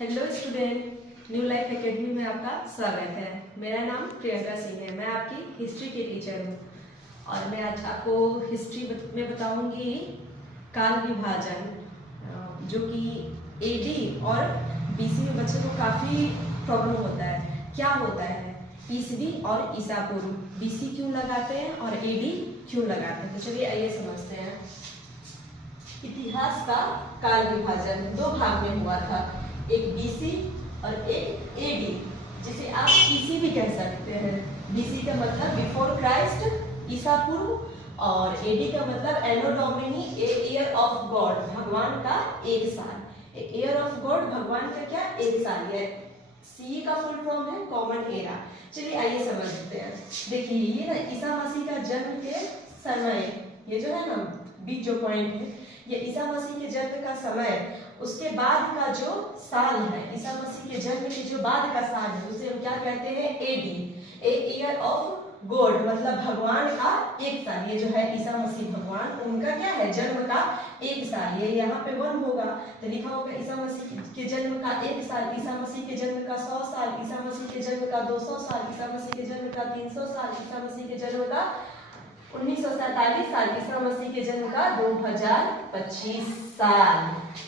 Hello student, new life academy में आपका स्वागत है। मेरा नाम प्रियंका सिंह है। मैं आपकी हिस्ट्री की टीचर हूँ और मैं आज आपको हिस्ट्री में बताऊंगी काल विभाजन, जो कि एडी और बीसी में बच्चों को काफ़ी प्रॉब्लम होता है। क्या होता है, ईसवी और ईसा पूर्व, बीसी क्यों लगाते हैं और एडी क्यों लगाते हैं। तो चलिए आइए समझते हैं। इतिहास का काल विभाजन दो भाग में हुआ था, एक बीसी और एक एडी, जिसे आप ईसी भी कह सकते हैं। बीसी का मतलब बिफोर क्राइस्ट, ईसा पूर्व, और एडी का मतलब anno domini, a year of God, भगवान का एक साल। ईयर ऑफ गॉड भगवान का क्या, एक साल है। सी का फुल फॉर्म है कॉमन एरा। चलिए आइए समझते हैं। देखिए ये ना ईसा मसीह का जन्म के समय, ये जो है ना बीच जो पॉइंट है, ये ईसा मसीह के जन्म का समय, उसके बाद का जो साल है, ईसा मसीह के जन्म के जो बाद का साल है, उसे हम क्या कहते हैं, AD, a year of God, मतलब भगवान का एक साल। ये जो है ईसा मसीह भगवान, उनका क्या है, जन्म का एक साल। ये यहाँ पे 1 होगा तो लिखा होगा ईसा मसीह के जन्म का एक साल, ईसा मसीह के जन्म का 100 साल, ईसा मसीह के जन्म का 200 साल, ईसा मसीह के जन्म का 300 साल, ईसा मसीह के जन्म का 1947 साल, ईसा मसीह के जन्म का 2025 साल।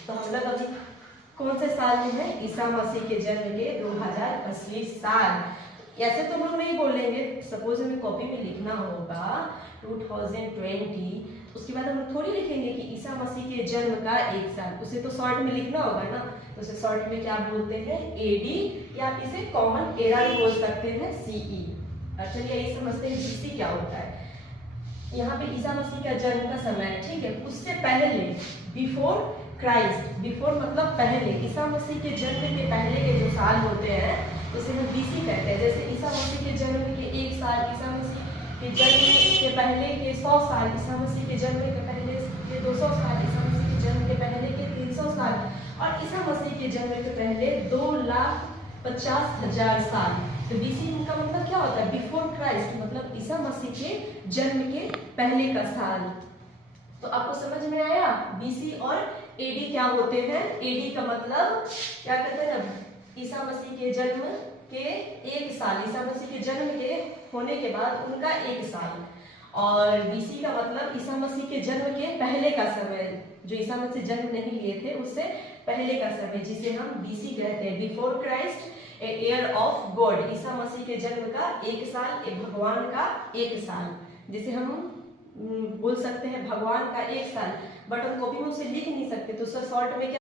तो हम लोग अभी कौन से साल में है, ईसा मसीह के जन्म के 2025 साल। ऐसे तो हम नहीं बोलेंगे, सपोज हमें कॉपी में लिखना होगा 2020, उसके बाद हम थोड़ी लिखेंगे कि ईसा मसीह के जन्म का एक साल, उसे तो शॉर्ट में लिखना होगा ना। तो उसे शॉर्ट में क्या बोलते हैं, एडी, या आप इसे कॉमन एरा भी बोल सकते हैं, सीई। और चलिए ये समझते हैं बीसी क्या होता है। यहाँ पे ईसा मसीह का जन्म का समय है, ठीक है। उससे पहले, बिफोर क्राइस्ट, बिफोर मतलब पहले, ईसा मसीह के जन्म के पहले के जो साल होते हैं उसे हम बीसी कहते हैं। जैसे ईसा मसीह के जन्म के एक साल, ईसा मसीह के जन्म के पहले के 100 साल, ईसा मसीह के जन्म के पहले के 200 साल, ईसा मसीह के जन्म के पहले के 300 साल, और ईसा मसीह के जन्म के पहले 2,50,000 साल। तो बीसी का मतलब क्या होता है, बिफोर क्राइस्ट, मतलब ईसा मसीह के जन्म के पहले का साल। तो आपको समझ में आया बीसी और एडी क्या होते हैं। एडी का मतलब क्या कहते हैं, ईसा मसीह के जन्म के एक साल, ईसा मसीह के जन्म के होने के बाद उनका एक साल। और बीसी का मतलब ईसा मसीह के जन्म के पहले का समय, जो ईसा मसीह जन्म नहीं लिए थे उससे पहले का समय, जिसे हम बीसी कहते हैं, before Christ, a year of God, ईसा मसीह के जन्म का एक साल, एक भगवान का एक साल, जिसे हम बोल सकते हैं भगवान का एक साल। बट हम कॉपी में उसे लिख नहीं सकते, तो उसका शॉर्ट में क्या